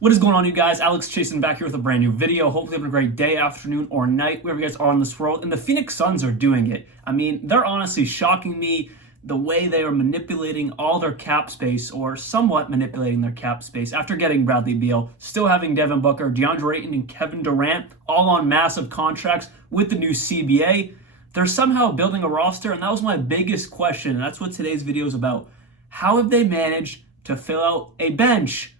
What is going on, you guys? Alex Chasen back here with a brand new video. Hopefully having a great day, afternoon, or night, wherever you guys are in this world. And the Phoenix Suns are doing it. I mean, they're honestly shocking me the way they are manipulating all their cap space, or somewhat manipulating their cap space, after getting Bradley Beal, still having Devin Booker, DeAndre Ayton, and Kevin Durant, all on massive contracts with the new CBA. They're somehow building a roster, and that was my biggest question, and that's what today's video is about. How have they managed to fill out a bench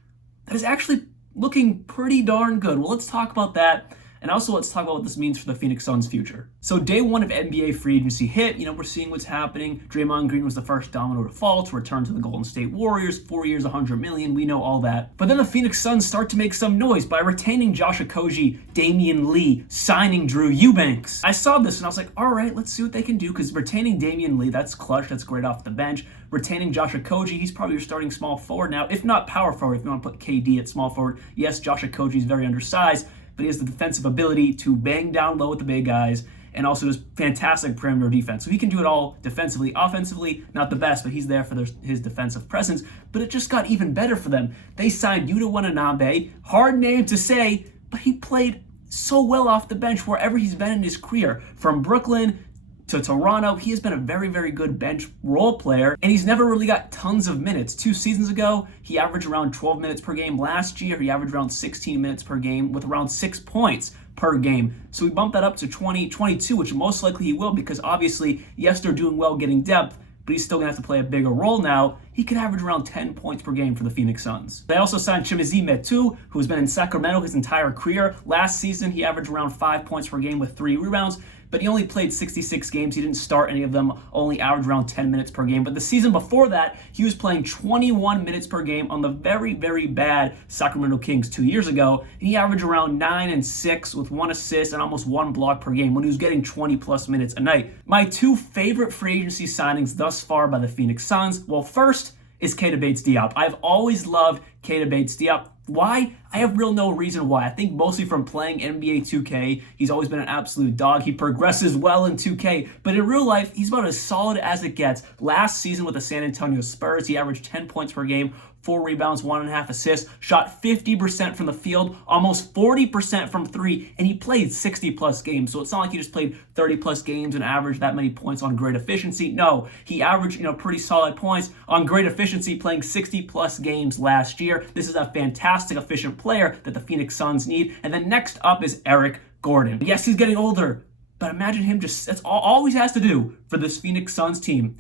that is actually looking pretty darn good? Well, let's talk about that. And also let's talk about what this means for the Phoenix Suns' future. So day one of NBA free agency hit. We're seeing what's happening. Draymond Green was the first domino to fall to return to the Golden State Warriors. 4 years, $100 million. We know all that. But then the Phoenix Suns start to make some noise by retaining Josh Okogie, Damian Lee, signing Drew Eubanks. I saw this and I was like, all right, let's see what they can do, because retaining Damian Lee, that's clutch. That's great off the bench. Retaining Josh Okogie, he's probably your starting small forward now, if not power forward, if you want to put KD at small forward. Yes, Josh Okogie is very undersized, but he has the defensive ability to bang down low with the big guys, and also just fantastic perimeter defense. So he can do it all defensively. Offensively, not the best, but he's there for his defensive presence. But it just got even better for them. They signed Yuta Watanabe, hard name to say, but he played so well off the bench wherever he's been in his career. From Brooklyn to Toronto, he has been a very, very good bench role player, and he's never really got tons of minutes. 2 seasons ago, he averaged around 12 minutes per game. Last year, he averaged around 16 minutes per game with around 6 points per game. So we bumped that up to 22, which most likely he will, because obviously, yes, they're doing well getting depth, but he's still going to have to play a bigger role now. He could average around 10 points per game for the Phoenix Suns. They also signed Chimezie Metu, who has been in Sacramento his entire career. Last season, he averaged around 5 points per game with 3 rebounds, but he only played 66 games. He didn't start any of them, only averaged around 10 minutes per game. But the season before that, he was playing 21 minutes per game on the very, very bad Sacramento Kings 2 years ago, and he averaged around 9 and 6 with 1 assist and almost 1 block per game when he was getting 20 plus minutes a night. My 2 favorite free agency signings thus far by the Phoenix Suns, well, first is Keita Bates-Diop. I've always loved Keita Bates-Diop. Why? I have no reason why. I think mostly from playing NBA 2K. He's always been an absolute dog. He progresses well in 2K, but in real life, he's about as solid as it gets. Last season with the San Antonio Spurs, he averaged 10 points per game, 4 rebounds, 1.5 assists, shot 50% from the field, almost 40% from 3, and he played 60 plus games. So it's not like he just played 30 plus games and averaged that many points on great efficiency. No, he averaged, pretty solid points on great efficiency, playing 60 plus games last year. This is a fantastic, efficient player that the Phoenix Suns need. And then next up is Eric Gordon. Yes, he's getting older, but imagine him that's all he has to do for this Phoenix Suns team.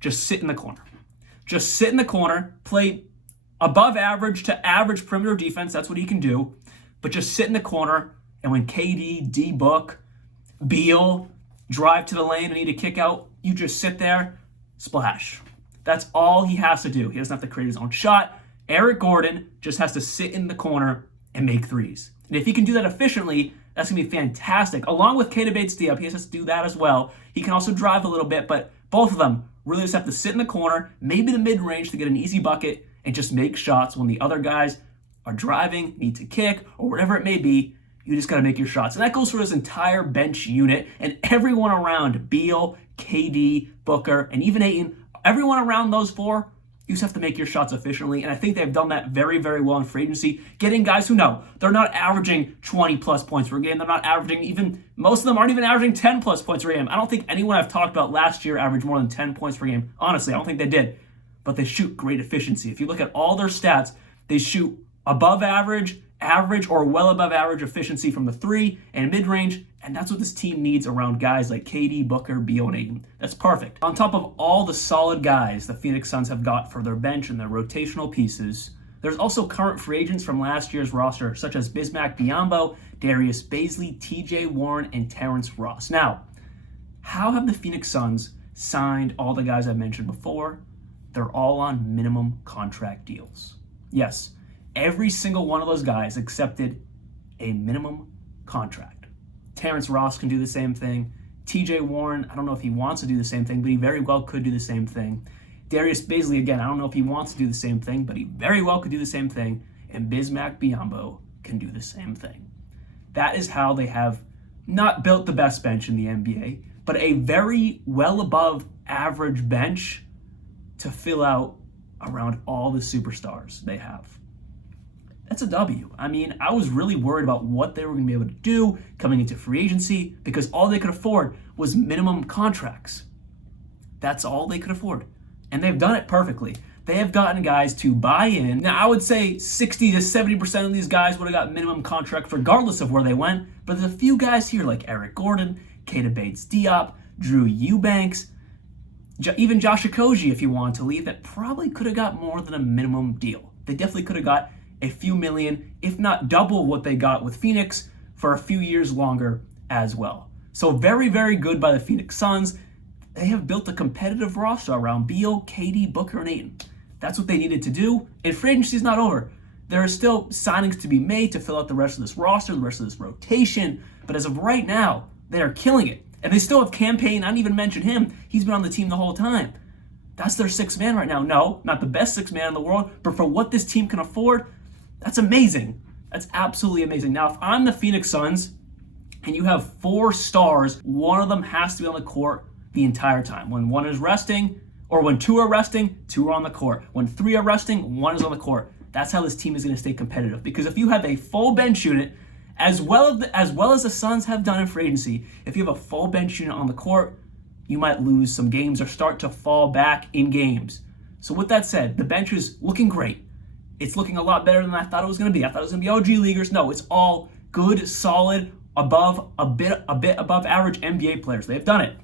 Just sit in the corner. Just sit in the corner, play above average to average perimeter defense. That's what he can do. But just sit in the corner, and when KD, D-Book, Beal drive to the lane and need a kick out, you just sit there, splash. That's all he has to do. He doesn't have to create his own shot. Eric Gordon just has to sit in the corner and make threes. And if he can do that efficiently, that's going to be fantastic. Along with Keita Bates-Diop, he has to do that as well. He can also drive a little bit, but both of them really just have to sit in the corner, maybe the mid-range to get an easy bucket, and just make shots when the other guys are driving, need to kick, or whatever it may be. You just got to make your shots. And that goes for this entire bench unit and everyone around Beal, KD, Booker, and even Ayton. Everyone around those 4, you just have to make your shots efficiently, and I think they've done that very, very well in free agency, getting guys who know they're not averaging 20 plus points per game. They're not averaging most of them aren't even averaging 10 plus points per game. I don't think anyone I've talked about last year averaged more than 10 points per game. Honestly, I don't think they did, but they shoot great efficiency. If you look at all their stats, they shoot above average, or well above average efficiency from the 3 and mid-range, and that's what this team needs around guys like KD, Booker, Beal, and Ayton. That's perfect. On top of all the solid guys the Phoenix Suns have got for their bench and their rotational pieces, there's also current free agents from last year's roster, such as Bismack Biyombo, Darius Bazley, TJ Warren, and Terrence Ross. Now, how have the Phoenix Suns signed all the guys I've mentioned before? They're all on minimum contract deals. Yes, every single one of those guys accepted a minimum contract. Terrence Ross can do the same thing. TJ Warren, I don't know if he wants to do the same thing, but he very well could do the same thing. Darius Bazley, again, I don't know if he wants to do the same thing, but he very well could do the same thing. And Bismack Biyombo can do the same thing. That is how they have not built the best bench in the NBA, but a very well above average bench to fill out around all the superstars they have. That's a W. I mean, I was really worried about what they were going to be able to do coming into free agency because all they could afford was minimum contracts. That's all they could afford. And they've done it perfectly. They have gotten guys to buy in. Now, I would say 60 to 70% of these guys would have got minimum contracts regardless of where they went. But there's a few guys here like Eric Gordon, Keita Bates-Diop, Drew Eubanks, even Josh Okogie, if you wanted to leave, that probably could have got more than a minimum deal. They definitely could have got a few million, if not double what they got with Phoenix for a few years longer as well. So very, very good by the Phoenix Suns. They have built a competitive roster around Beal, KD, Booker, and Ayton. That's what they needed to do. And free agency is not over. There are still signings to be made to fill out the rest of this roster, the rest of this rotation. But as of right now, they are killing it. And they still have Campaign. I didn't even mention him. He's been on the team the whole time. That's their sixth man right now. No, not the best sixth man in the world, but for what this team can afford, that's amazing. That's absolutely amazing. Now, if I'm the Phoenix Suns and you have 4 stars, one of them has to be on the court the entire time. When one is resting, or when 2 are resting, 2 are on the court. When 3 are resting, 1 is on the court. That's how this team is going to stay competitive. Because if you have a full bench unit, as well as the Suns have done in free agency, if you have a full bench unit on the court, you might lose some games or start to fall back in games. So with that said, the bench is looking great. It's looking a lot better than I thought it was going to be. I thought it was going to be all G Leaguers. No, it's all good, solid, above a bit above average NBA players. They've done it.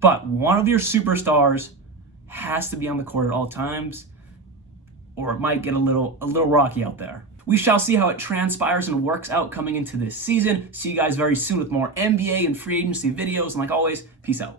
But one of your superstars has to be on the court at all times, or it might get a little rocky out there. We shall see how it transpires and works out coming into this season. See you guys very soon with more NBA and free agency videos. And like always, peace out.